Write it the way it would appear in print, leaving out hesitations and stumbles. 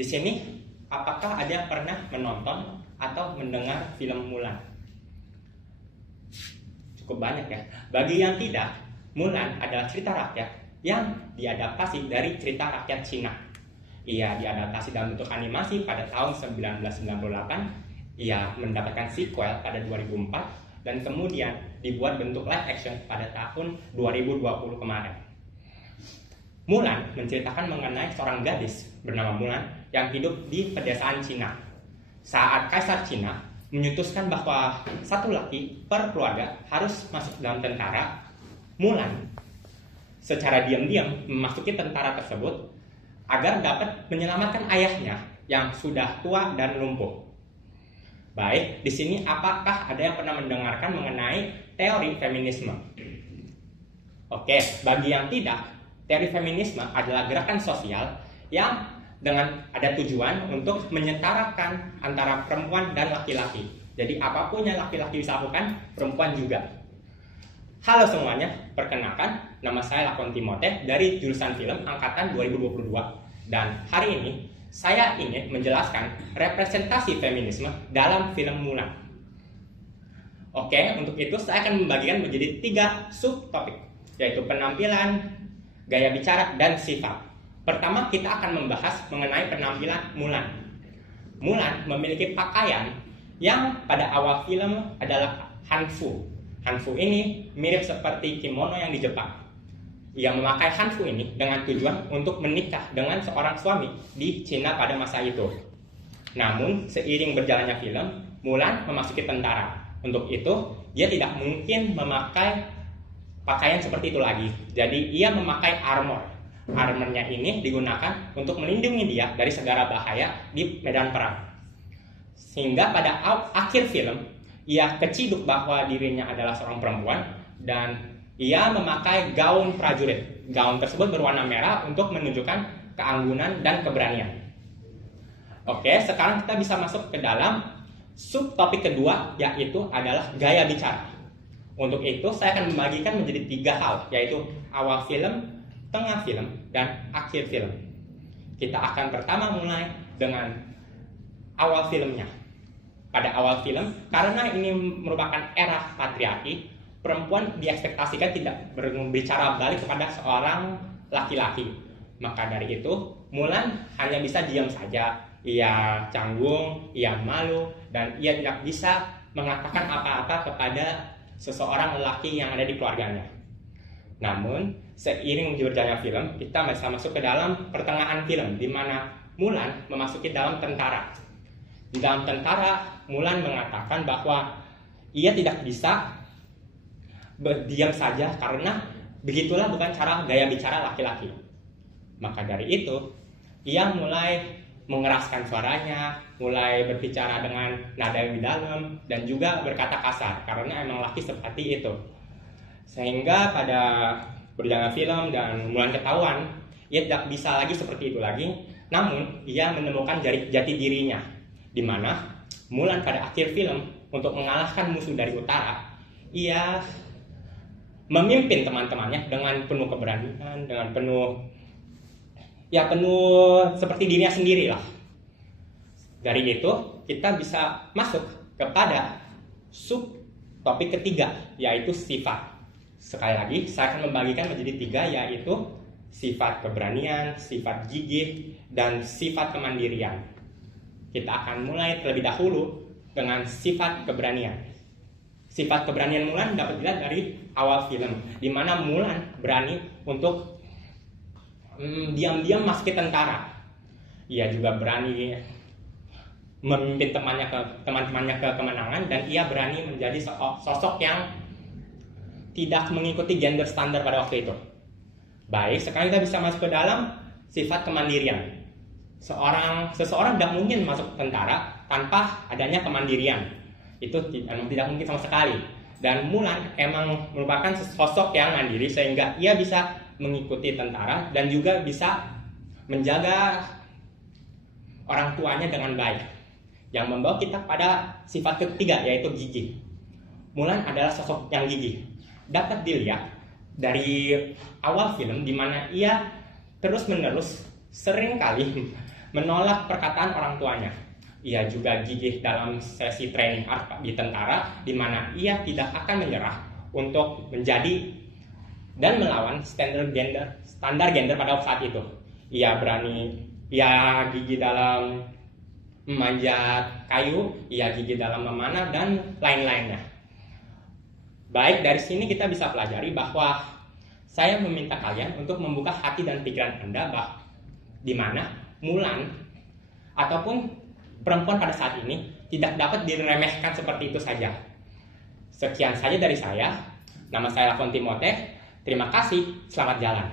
Di sini, apakah ada yang pernah menonton atau mendengar film Mulan? Cukup banyak ya. Bagi yang tidak, Mulan adalah cerita rakyat yang diadaptasi dari cerita rakyat Cina. Ia diadaptasi dalam bentuk animasi pada tahun 1998. Ia mendapatkan sequel pada 2004 dan kemudian dibuat bentuk live action pada tahun 2020 kemarin. Mulan menceritakan mengenai seorang gadis bernama Mulan yang hidup di pedesaan Cina. Saat Kaisar Cina memutuskan bahwa satu laki per keluarga harus masuk dalam tentara, Mulan secara diam-diam memasuki tentara tersebut agar dapat menyelamatkan ayahnya yang sudah tua dan lumpuh. Baik, di sini apakah ada yang pernah mendengarkan mengenai teori feminisme? Oke, bagi yang tidak, teori feminisme adalah gerakan sosial yang dengan ada tujuan untuk menyetarakan antara perempuan dan laki-laki. Jadi apapun yang laki-laki bisa lakukan, perempuan juga. Halo semuanya, perkenalkan, nama saya Lakon Timote dari jurusan film angkatan 2022. Dan hari ini, saya ingin menjelaskan representasi feminisme dalam film Mulan. Oke, untuk itu saya akan membagikan menjadi 3 subtopik, yaitu penampilan, gaya bicara, dan sifat. Pertama, kita akan membahas mengenai penampilan Mulan. Mulan memiliki pakaian yang pada awal film adalah hanfu. Hanfu ini mirip seperti kimono yang di Jepang. Ia memakai hanfu ini dengan tujuan untuk menikah dengan seorang suami di Cina pada masa itu. Namun, seiring berjalannya film, Mulan memasuki tentara. Untuk itu, dia tidak mungkin memakai pakaian seperti itu lagi. Jadi ia memakai armor. Armornya ini digunakan untuk melindungi dia dari segala bahaya di medan perang. Sehingga pada akhir film, ia keciduk bahwa dirinya adalah seorang perempuan dan ia memakai gaun prajurit. Gaun tersebut berwarna merah untuk menunjukkan keanggunan dan keberanian. Oke, sekarang kita bisa masuk ke dalam subtopik kedua, yaitu adalah gaya bicara. Untuk itu, saya akan membagikan menjadi 3 hal, yaitu awal film, tengah film, dan akhir film. Kita akan pertama mulai dengan awal filmnya. Pada awal film, karena ini merupakan era patriarki, perempuan diekspektasikan tidak berbicara balik kepada seorang laki-laki. Maka dari itu, Mulan hanya bisa diam saja. Ia canggung, ia malu, dan ia tidak bisa mengatakan apa-apa kepada seseorang lelaki yang ada di keluarganya. Namun, seiring berjalannya film, kita bisa masuk ke dalam pertengahan film, di mana Mulan memasuki dalam tentara. Di dalam tentara, Mulan mengatakan bahwa ia tidak bisa berdiam saja karena begitulah bukan cara gaya bicara laki-laki. Maka dari itu, ia mulai mengeraskan suaranya, mulai berbicara dengan nada yang dalam, dan juga berkata kasar, karena emang laki seperti itu. Sehingga pada berjalan film dan Mulan ketahuan, ia tidak bisa lagi seperti itu lagi, namun ia menemukan jati dirinya, di mana Mulan pada akhir film, untuk mengalahkan musuh dari utara, ia memimpin teman-temannya dengan penuh keberanian, dengan penuh seperti dirinya sendiri lah. Dari itu kita bisa masuk kepada subtopik ketiga, yaitu sifat. Sekali lagi saya akan membagikan menjadi 3, yaitu sifat keberanian, sifat gigih, dan sifat kemandirian. Kita akan mulai terlebih dahulu dengan sifat keberanian. Sifat keberanian Mulan dapat dilihat dari awal film, di mana Mulan berani untuk diam-diam masuk ke tentara. Ia juga berani memimpin teman-temannya ke kemenangan, dan ia berani menjadi sosok yang tidak mengikuti gender standar pada waktu itu. Baik, sekarang kita bisa masuk ke dalam sifat kemandirian. Seseorang tidak mungkin masuk tentara tanpa adanya kemandirian. Itu tidak mungkin sama sekali. Dan Mulan emang merupakan sosok yang mandiri, sehingga ia bisa mengikuti tentara dan juga bisa menjaga orang tuanya dengan baik. Yang membawa kita pada sifat ketiga, yaitu gigih. Mulan adalah sosok yang gigih. Dapat dilihat dari awal film, di mana ia terus-menerus seringkali menolak perkataan orang tuanya. Ia juga gigih dalam sesi training art di tentara, di mana ia tidak akan menyerah untuk menjadi dan melawan standar gender pada saat itu. Ia gigih dalam memanjat kayu, ia gigih dalam memanah, dan lain-lainnya. Baik, dari sini kita bisa pelajari bahwa saya meminta kalian untuk membuka hati dan pikiran Anda di mana Mulan ataupun perempuan pada saat ini tidak dapat diremehkan seperti itu saja. Sekian saja dari saya. Nama saya Lafon Timote. Terima kasih. Selamat jalan.